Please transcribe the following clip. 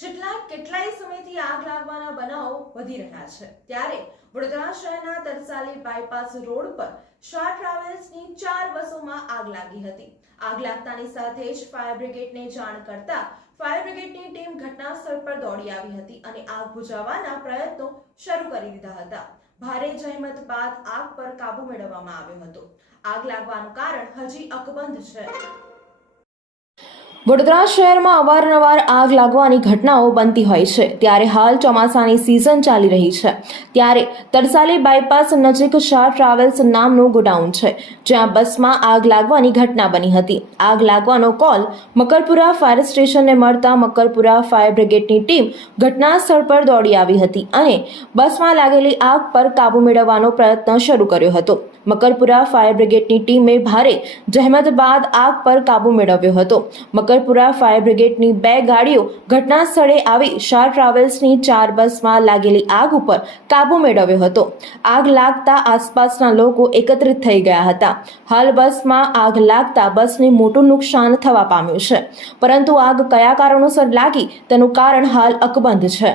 છેલ્લા કેટલાય સમયથી આગ લાગવાના બનાવો વધી રહ્યા છે ત્યારે વડોદરા શહેરના તરસાલી બાયપાસ રોડ પર શાહ ટ્રાવેલ્સની 4 બસોમાં આગ લાગી હતી। આગ લાગતાની સાથે જ ફાયર બ્રિગેડને જાણ કરતા ફાયર બ્રિગેડની ટીમ ઘટના સ્થળ પર દોડી આવી હતી અને આગ બુઝાવવાના પ્રયત્નો શરૂ કરી દીધા હતા। ભારે જહેમત બાદ આગ પર કાબુ મેળવવામાં આવ્યો હતો। આગ લાગવાનું કારણ હજી અકબંધ છે। વડોદરા શહેરમાં અવારનવાર આગ લાગવાની ઘટનાઓ બનતી હોય છે ત્યારે હાલ ચોમાસાની સિઝન ચાલી રહી છે ત્યારે તરસાલી બાયપાસ નજીક શાહ ટ્રાવેલ્સ નામનું ગોડાઉન છે જ્યાં બસમાં આગ લાગવાની ઘટના બની હતી। આગ લાગવાનો કોલ મકરપુરા ફાયર સ્ટેશનને મળતા મકરપુરા ફાયર બ્રિગેડની ટીમ ઘટના સ્થળ પર દોડી આવી હતી અને બસમાં લાગેલી આગ પર કાબુ મેળવવાનો પ્રયત્ન શરૂ કર્યો હતો। મકરપુરા ફાયર બ્રિગેડની ટીમે ભારે જહેમત બાદ આગ પર કાબુ મેળવ્યો હતો। મકરપુરા ફાયર બ્રિગેડની 2 ગાડીઓ ઘટના સ્થળે આવી શાહ ટ્રાવેલ્સની 4 બસમાં લાગેલી આગ ઉપર કાબુ મેળવ્યો હતો। આગ લાગતા આસપાસના લોકો એકત્રિત થઈ ગયા હતા। હાલ બસમાં આગ લાગતા બસને મોટું નુકસાન થવા પામ્યું છે પરંતુ આગ કયા કારણોસર લાગી તેનું કારણ હાલ અકબંધ છે।